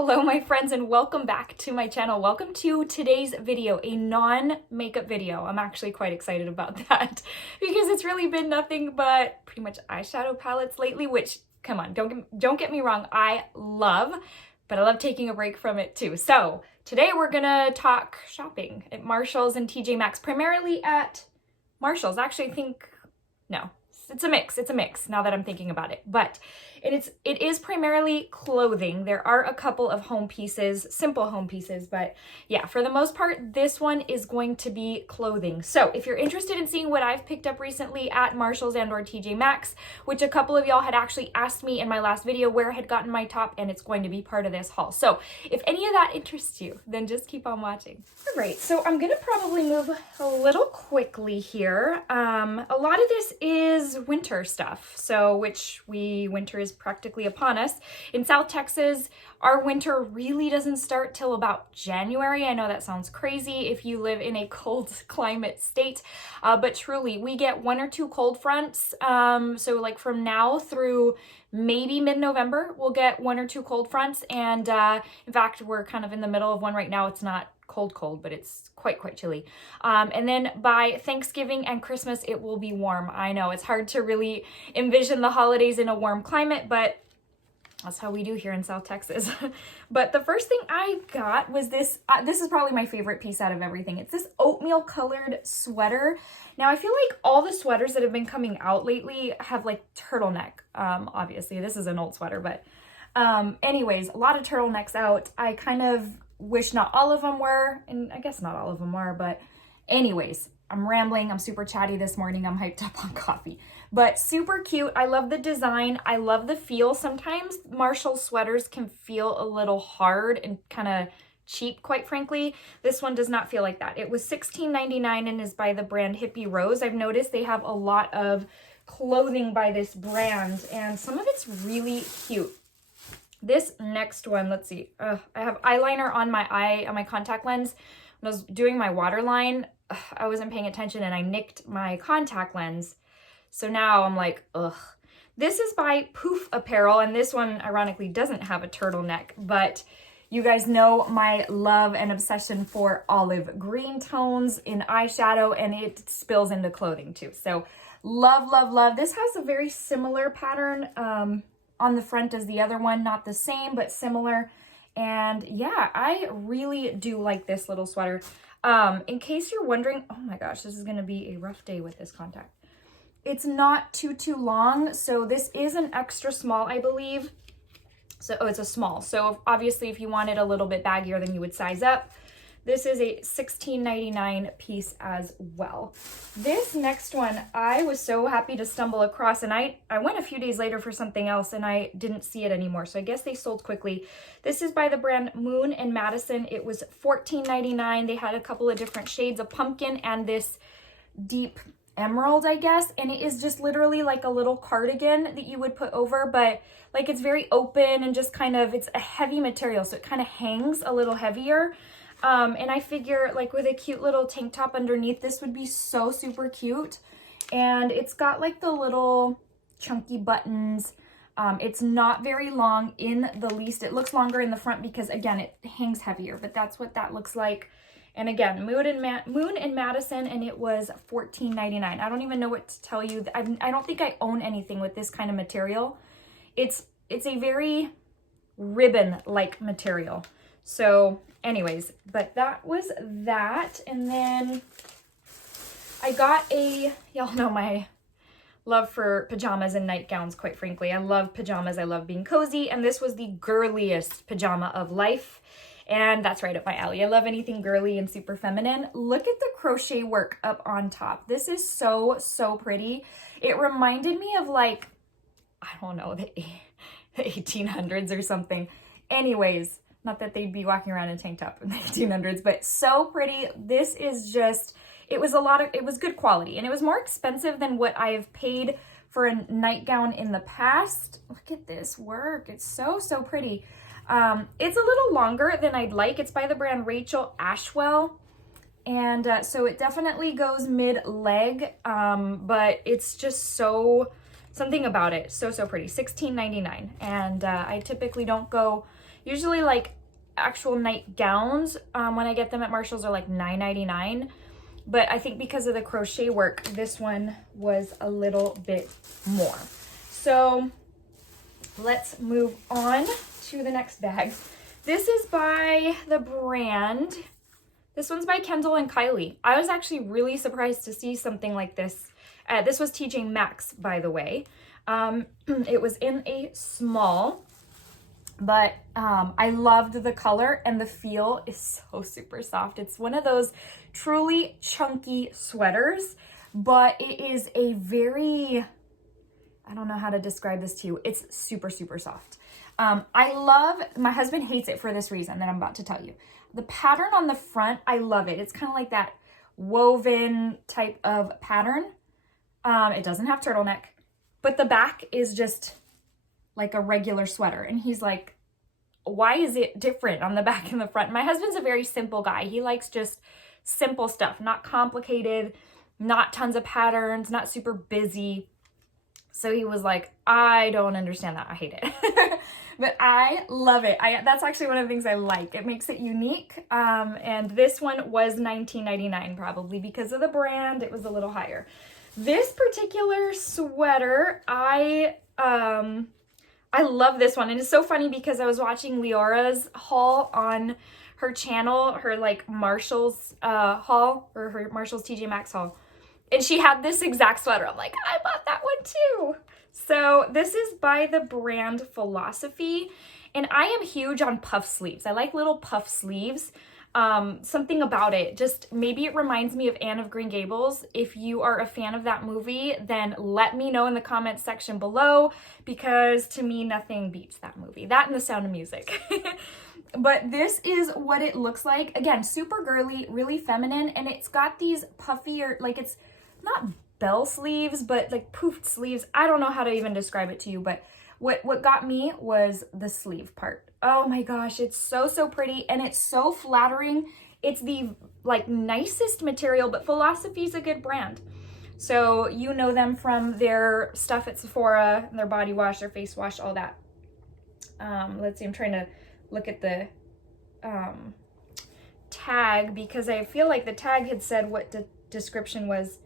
Hello my friends and welcome back to my channel. Welcome to today's video, a non-makeup video. I'm actually quite excited about that because it's really been nothing but pretty much eyeshadow palettes lately, which, come on, don't get me wrong, I love, but I love taking a break from it too. So today we're gonna talk shopping at Marshalls and TJ Maxx, primarily at Marshalls. Actually, I think, no, it's a mix now that I'm thinking about it, but it is primarily clothing. There are a couple of home pieces, simple home pieces, but yeah, for the most part, this one is going to be clothing. So if you're interested in seeing what I've picked up recently at Marshalls and or TJ Maxx, which a couple of y'all had actually asked me in my last video where I had gotten my top, and it's going to be part of this haul. So if any of that interests you, then just keep on watching. All right, so I'm gonna probably move a little quickly here. A lot of this is winter stuff, so winter is practically upon us. In South Texas, our winter really doesn't start till about January. I know that sounds crazy if you live in a cold climate state, but truly we get one or two cold fronts. So like from now through maybe mid-November, we'll get one or two cold fronts. And in fact, we're kind of in the middle of one right now. It's not cold, but it's quite chilly. And then by Thanksgiving and Christmas, it will be warm. I know it's hard to really envision the holidays in a warm climate, but that's how we do here in South Texas. But the first thing I got was this. This is probably my favorite piece out of everything. It's this oatmeal colored sweater. Now I feel like all the sweaters that have been coming out lately have like turtleneck. Obviously this is an old sweater, but anyways, a lot of turtlenecks out. I kind of wish not all of them were, and I guess not all of them are, but anyways, I'm rambling. I'm super chatty this morning. I'm hyped up on coffee, but super cute. I love the design. I love the feel. Sometimes Marshall sweaters can feel a little hard and kind of cheap, quite frankly. This one does not feel like that. It was $16.99 and is by the brand Hippie Rose. I've noticed they have a lot of clothing by this brand, and some of it's really cute. This next one, let's see. I have eyeliner on my eye, on my contact lens. When I was doing my waterline, I wasn't paying attention and I nicked my contact lens. So now I'm like, ugh. This is by Poof Apparel, and this one ironically doesn't have a turtleneck, but you guys know my love and obsession for olive green tones in eyeshadow, and it spills into clothing too. So love, love, love. This has a very similar pattern on the front as the other one, not the same, but similar. And yeah, I really do like this little sweater. In case you're wondering, oh my gosh, this is gonna be a rough day with this contact. It's not too long, so this is an extra small, I believe. So, it's a small. So obviously if you want it a little bit baggier, then you would size up. This is a $16.99 piece as well. This next one, I was so happy to stumble across, and I went a few days later for something else and I didn't see it anymore. So I guess they sold quickly. This is by the brand Moon and Madison. It was $14.99. They had a couple of different shades of pumpkin and this deep emerald, I guess. And it is just literally like a little cardigan that you would put over, but like it's very open and just kind of, it's a heavy material. So it kind of hangs a little heavier. And I figure like with a cute little tank top underneath, this would be so super cute. And it's got like the little chunky buttons. It's not very long in the least. It looks longer in the front because again, it hangs heavier, but that's what that looks like. And again, Moon and Madison, and it was $14.99. I don't even know what to tell you. I don't think I own anything with this kind of material. It's a very ribbon-like material. So anyways, but that was that. And then I got y'all know my love for pajamas and nightgowns, quite frankly. I love pajamas. I love being cozy. And this was the girliest pajama of life. And that's right up my alley. I love anything girly and super feminine. Look at the crochet work up on top. This is so pretty. It reminded me of like, I don't know, the 1800s or something. Anyways, not that they'd be walking around in a tank top in the 1800s, but so pretty. This is just, it was good quality, and it was more expensive than what I've paid for a nightgown in the past. Look at this work. It's so pretty. It's a little longer than I'd like. It's by the brand Rachel Ashwell. And so it definitely goes mid-leg, but it's just something about it. So pretty. $16.99. And I typically don't go Usually like actual nightgowns, when I get them at Marshalls, are like $9.99. But I think because of the crochet work, this one was a little bit more. So let's move on to the next bag. This is by the brand. This one's by Kendall and Kylie. I was actually really surprised to see something like this. This was TJ Maxx, by the way. It was in a small, but I loved the color and the feel is so super soft. It's one of those truly chunky sweaters, but it is a very, I don't know how to describe this to you. It's super, super soft. My husband hates it for this reason that I'm about to tell you. The pattern on the front, I love it. It's kind of like that woven type of pattern. It doesn't have turtleneck, but the back is just like a regular sweater. And he's like, why is it different on the back and the front? My husband's a very simple guy. He likes just simple stuff, not complicated, not tons of patterns, not super busy. So he was like, I don't understand that. I hate it. But I love it. That's actually one of the things I like. It makes it unique. And this one was $19.99 probably because of the brand. It was a little higher. This particular sweater, I love this one. And it's so funny because I was watching Leora's haul on her channel, her like Marshalls haul, or her Marshalls TJ Maxx haul. And she had this exact sweater. I'm like, I bought that one too. So this is by the brand Philosophy. And I am huge on puff sleeves. I like little puff sleeves. Something about it, just maybe it reminds me of Anne of Green Gables. If you are a fan of that movie, then let me know in the comments section below, because to me, nothing beats that movie. That and The Sound of Music. But this is what it looks like. Again, super girly, really feminine, and it's got these puffier, like it's not bell sleeves, but like poofed sleeves. I don't know how to even describe it to you, but what got me was the sleeve part. Oh my gosh, it's so, so pretty, and it's so flattering. It's the like nicest material, but Philosophy's a good brand. So you know them from their stuff at Sephora, their body wash, their face wash, all that. Let's see, I'm trying to look at the tag, because I feel like the tag had said what the description was.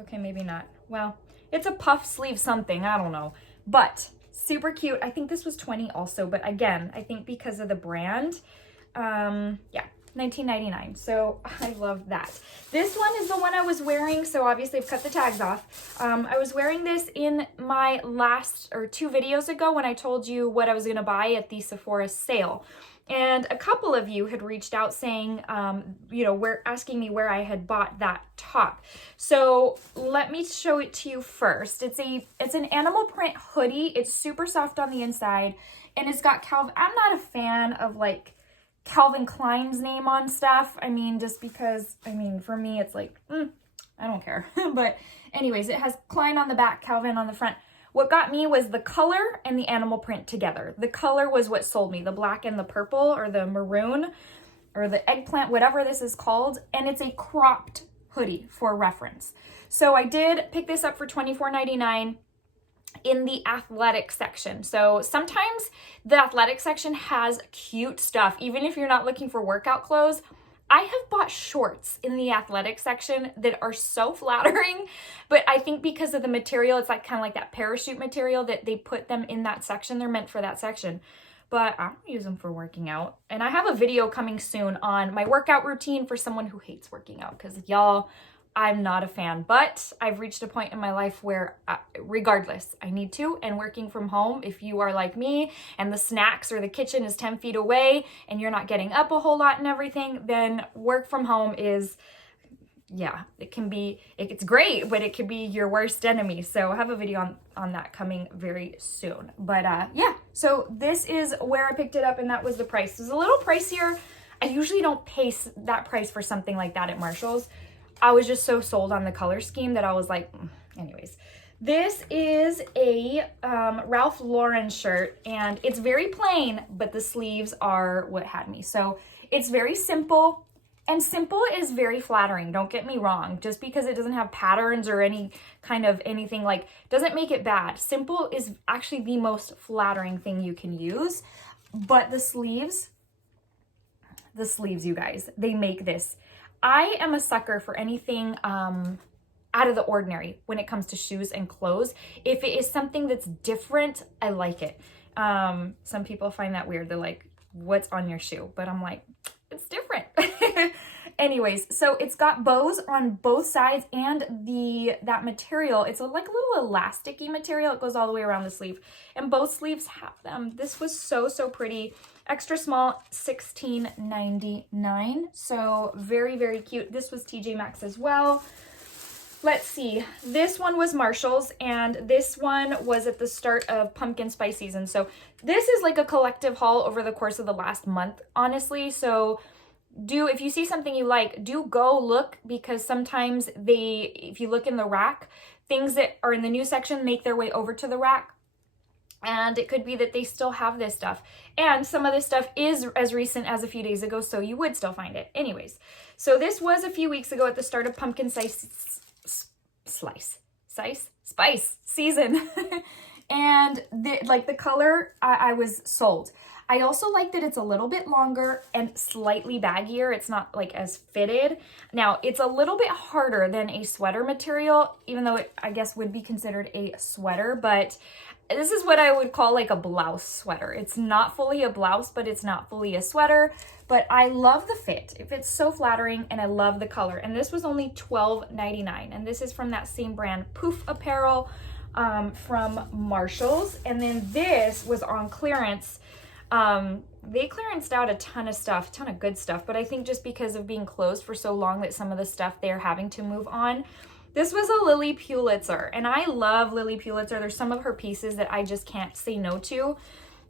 Okay, maybe not. Well, it's a puff sleeve something, I don't know. But super cute. I think this was $20 also, but again, I think because of the brand, yeah, $19.99. So I love that. This one is the one I was wearing, so obviously I've cut the tags off. I was wearing this in my last, or 2 videos ago, when I told you what I was going to buy at the Sephora sale. And a couple of you had reached out saying, you know, asking me where I had bought that top. So let me show it to you first. It's an animal print hoodie. It's super soft on the inside, and it's got Calvin. I'm not a fan of like Calvin Klein's name on stuff. I mean, just because, I mean, for me, it's like, I don't care. But anyways, it has Klein on the back, Calvin on the front. What got me was the color and the animal print together. The color was what sold me, the black and the purple, or the maroon, or the eggplant, whatever this is called. And it's a cropped hoodie for reference. So I did pick this up for $24.99 in the athletic section. So sometimes the athletic section has cute stuff, even if you're not looking for workout clothes. I have bought shorts in the athletic section that are so flattering, but I think because of the material, it's like kind of like that parachute material that they put them in that section. They're meant for that section, but I don't use them for working out. And I have a video coming soon on my workout routine for someone who hates working out, because y'all, I'm not a fan, but I've reached a point in my life where regardless, I need to. And working from home, if you are like me and the snacks or the kitchen is 10 feet away and you're not getting up a whole lot and everything, then work from home is, yeah, it's great, but it could be your worst enemy. So I have a video on that coming very soon. But yeah, so this is where I picked it up, and that was the price. It's a little pricier. I usually don't pay that price for something like that at Marshalls. I was just so sold on the color scheme that I was like, anyways. This is a Ralph Lauren shirt, and it's very plain, but the sleeves are what had me. So it's very simple, and simple is very flattering. Don't get me wrong. Just because it doesn't have patterns or any kind of anything, like, doesn't make it bad. Simple is actually the most flattering thing you can use. But the sleeves, you guys, they make this. I am a sucker for anything out of the ordinary when it comes to shoes and clothes. If it is something that's different, I like it. Some people find that weird. They're like, what's on your shoe? But I'm like, it's different. Anyways, so it's got bows on both sides, and that material, it's like a little elasticy material. It goes all the way around the sleeve, and both sleeves have them. This was so, so pretty. Extra small, $16.99. So very, very cute. This was TJ Maxx as well. Let's see. This one was Marshalls, and this one was at the start of pumpkin spice season. So this is like a collective haul over the course of the last month, honestly. So if you see something you like, do go look, because sometimes if you look in the rack, things that are in the new section make their way over to the rack. And it could be that they still have this stuff. And some of this stuff is as recent as a few days ago, so you would still find it. Anyways, so this was a few weeks ago at the start of pumpkin spice season. And the color, I was sold. I also like that it's a little bit longer and slightly baggier. It's not like as fitted. Now, it's a little bit harder than a sweater material, even though it, I guess, would be considered a sweater, but this is what I would call like a blouse sweater. It's not fully a blouse, but it's not fully a sweater. But I love the fit. It fits so flattering, and I love the color. And this was only $12.99. And this is from that same brand, Poof Apparel, from Marshalls. And then this was on clearance. They clearanced out a ton of stuff, ton of good stuff. But I think just because of being closed for so long that some of the stuff they're having to move on. This was a Lilly Pulitzer, and I love Lilly Pulitzer. There's some of her pieces that I just can't say no to.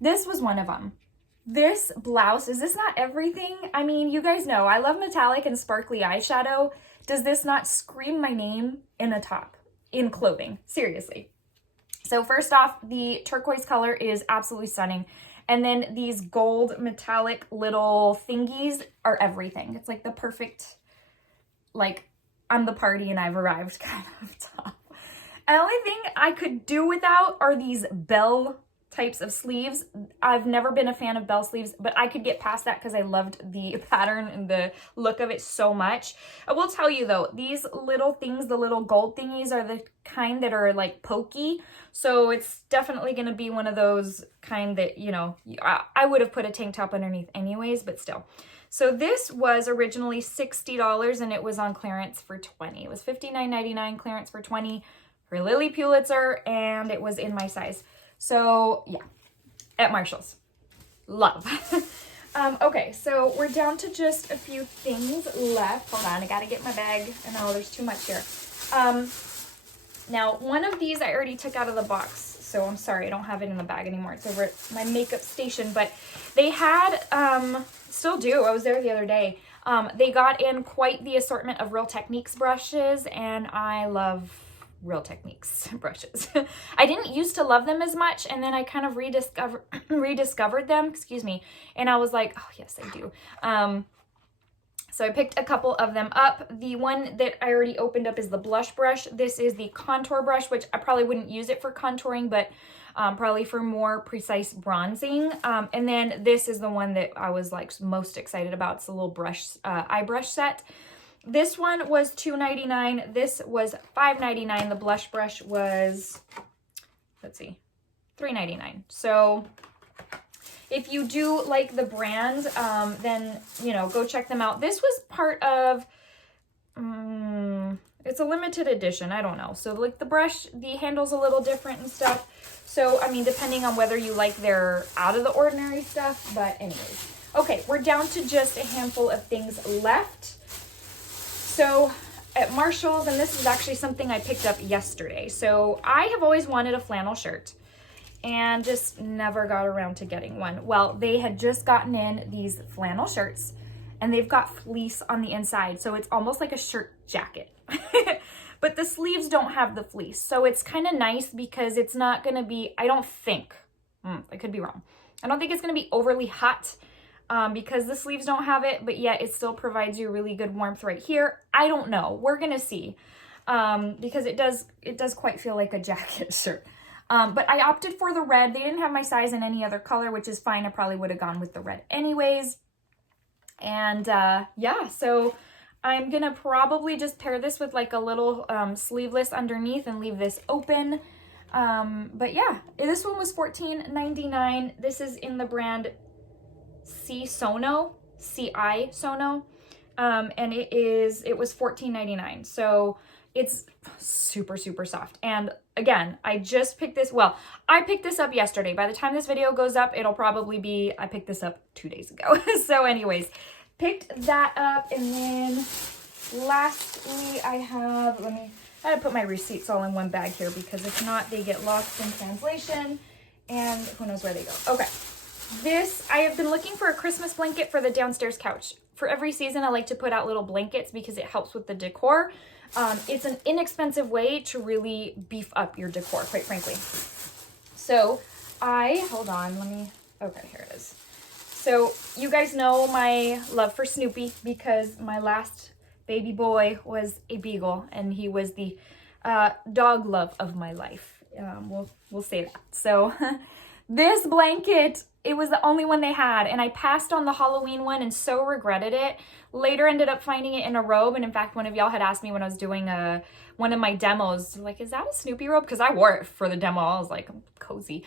This was one of them. This blouse, is this not everything? I mean, you guys know, I love metallic and sparkly eyeshadow. Does this not scream my name in a top, in clothing? Seriously. So first off, the turquoise color is absolutely stunning. And then these gold metallic little thingies are everything. It's like the perfect, like, I'm the party and I've arrived kind of top. The only thing I could do without are these bell types of sleeves. I've never been a fan of bell sleeves, but I could get past that because I loved the pattern and the look of it so much. I will tell you though, these little things, the little gold thingies, are the kind that are like pokey. So it's definitely going to be one of those kind that, you know, I would have put a tank top underneath anyways, but still. So this was originally $60 and it was on clearance for $20. It was $59.99, clearance for $20 for Lilly Pulitzer, and it was in my size. So yeah, at Marshalls. Love. Okay, so we're down to just a few things left. Hold on, I gotta get my bag. Oh, there's too much here. Now, one of these I already took out of the box, so I'm sorry, I don't have it in the bag anymore. It's over at my makeup station, but they had, still do, I was there the other day. They got in quite the assortment of Real Techniques brushes, and I love Real Techniques brushes. I didn't used to love them as much, and then I kind of rediscovered them, excuse me, and I was like, oh yes, I do. So I picked a couple of them up. The one that I already opened up is the blush brush. This is the contour brush, which I probably wouldn't use it for contouring, but probably for more precise bronzing. And then this is the one that I was like most excited about. It's a little brush, eye brush set. This one was $2.99. This was $5.99. The blush brush was, let's see, $3.99. So if you do like the brand, then, you know, go check them out. This was part of, it's a limited edition. I don't know. So like the brush, the handle's a little different and stuff. So, I mean, depending on whether you like their out of the ordinary stuff, but anyways. Okay, we're down to just a handful of things left. So at Marshalls, and this is actually something I picked up yesterday. So I have always wanted a flannel shirt and just never got around to getting one. Well, they had just gotten in these flannel shirts, and they've got fleece on the inside. So it's almost like a shirt jacket, but the sleeves don't have the fleece. So it's kind of nice because it's not going to be, I don't think, I could be wrong. I don't think it's going to be overly hot because the sleeves don't have it, but yet it still provides you really good warmth right here. I don't know. We're going to see because it does quite feel like a jacket shirt. But I opted for the red. They didn't have my size in any other color, which is fine. I probably would have gone with the red anyways. And yeah, so I'm gonna probably just pair this with like a little sleeveless underneath and leave this open. But yeah, this one was $14.99. This is in the brand CI Sono, and it was $14.99. So it's super, super soft. And again, I just picked this, well, I picked this up yesterday. By the time this video goes up, it'll probably be, I picked this up 2 days ago. So anyways, picked that up. And then lastly, I had to put my receipts all in one bag here because if not, they get lost in translation and who knows where they go. Okay. This, I have been looking for a Christmas blanket for the downstairs couch. For every season, I like to put out little blankets because it helps with the decor. It's an inexpensive way to really beef up your decor, quite frankly. So hold on, okay, here it is. So you guys know my love for Snoopy because my last baby boy was a beagle and he was the dog love of my life. We'll say that. So this blanket, it was the only one they had, and I passed on the Halloween one and so regretted it. Later ended up finding it in a robe, and in fact, one of y'all had asked me when I was doing one of my demos, like, is that a Snoopy robe? Because I wore it for the demo. I was like, I'm cozy.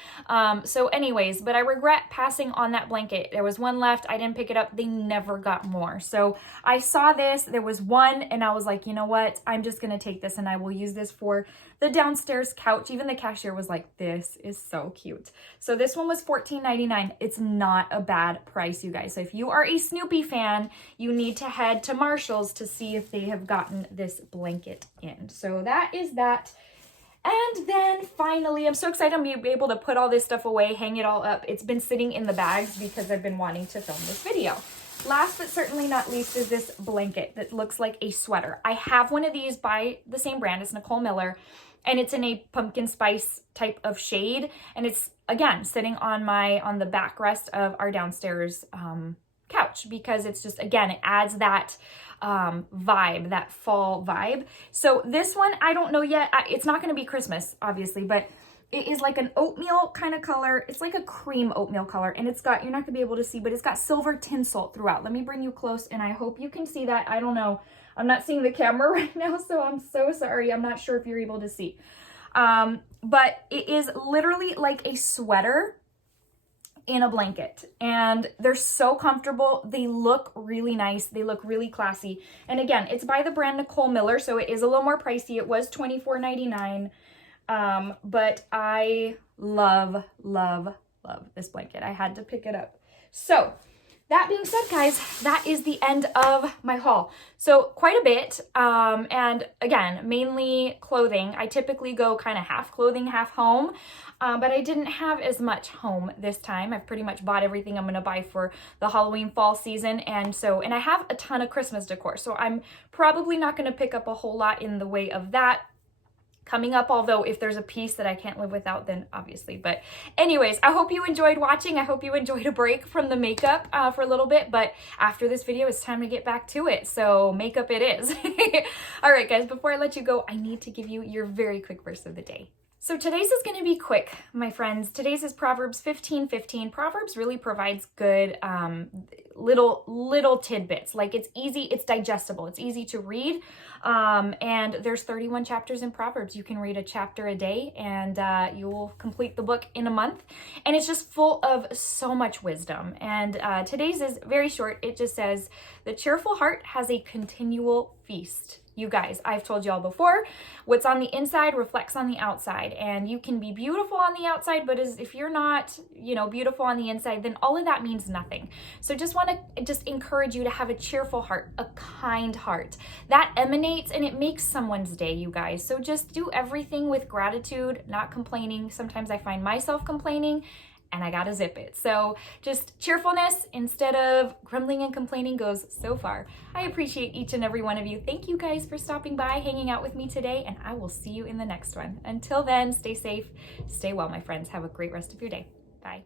So anyways, but I regret passing on that blanket. There was one left. I didn't pick it up. They never got more. So I saw this. There was one, and I was like, you know what? I'm just going to take this, and I will use this for the downstairs couch. Even the cashier was like, this is so cute. So this one was $14.99. It's not a bad price, you guys. So if you are a Snoopy fan, you need to head to Marshalls to see if they have gotten this blanket in. So that is that. And then finally, I'm so excited I'm going to be able to put all this stuff away, hang it all up. It's been sitting in the bags because I've been wanting to film this video. Last but certainly not least is this blanket that looks like a sweater. I have one of these by the same brand. It's Nicole Miller, and it's in a pumpkin spice type of shade. And it's, again, sitting on the backrest of our downstairs couch because it's just, again, it adds that vibe, that fall vibe. So this one, I don't know yet. It's not going to be Christmas, obviously, but it is like an oatmeal kind of color. It's like a cream oatmeal color, and it's got, you're not going to be able to see, but it's got silver tinsel throughout. Let me bring you close, and I hope you can see that. I don't know. I'm not seeing the camera right now, so I'm so sorry. I'm not sure if you're able to see. But it is literally like a sweater in a blanket, and they're so comfortable. They look really nice. They look really classy. And again, it's by the brand Nicole Miller, so it is a little more pricey. It was $24.99. But I love, love, love this blanket. I had to pick it up. So that being said, guys, that is the end of my haul. So quite a bit. And again, mainly clothing. I typically go kind of half clothing, half home. But I didn't have as much home this time. I've pretty much bought everything I'm going to buy for the Halloween fall season. And I have a ton of Christmas decor. So I'm probably not going to pick up a whole lot in the way of that coming up, although if there's a piece that I can't live without, then obviously. But anyways, I hope you enjoyed watching. I hope you enjoyed a break from the makeup for a little bit, but after this video, it's time to get back to it. So makeup it is. All right, guys, before I let you go, I need to give you your very quick verse of the day. So today's is going to be quick, my friends. Today's is Proverbs 15:15. Proverbs really provides good little tidbits. Like, it's easy, it's digestible, it's easy to read. And there's 31 chapters in Proverbs. You can read a chapter a day, and you will complete the book in a month. And it's just full of so much wisdom. And today's is very short. It just says, "The cheerful heart has a continual feast." You guys, I've told y'all before, what's on the inside reflects on the outside, and you can be beautiful on the outside, but if you're not, beautiful on the inside, then all of that means nothing. So just want to encourage you to have a cheerful heart, a kind heart. That emanates and it makes someone's day, you guys. So just do everything with gratitude, not complaining. Sometimes I find myself complaining, and I gotta zip it. So just cheerfulness instead of grumbling and complaining goes so far. I appreciate each and every one of you. Thank you guys for stopping by, hanging out with me today, and I will see you in the next one. Until then, stay safe, stay well, my friends. Have a great rest of your day. Bye.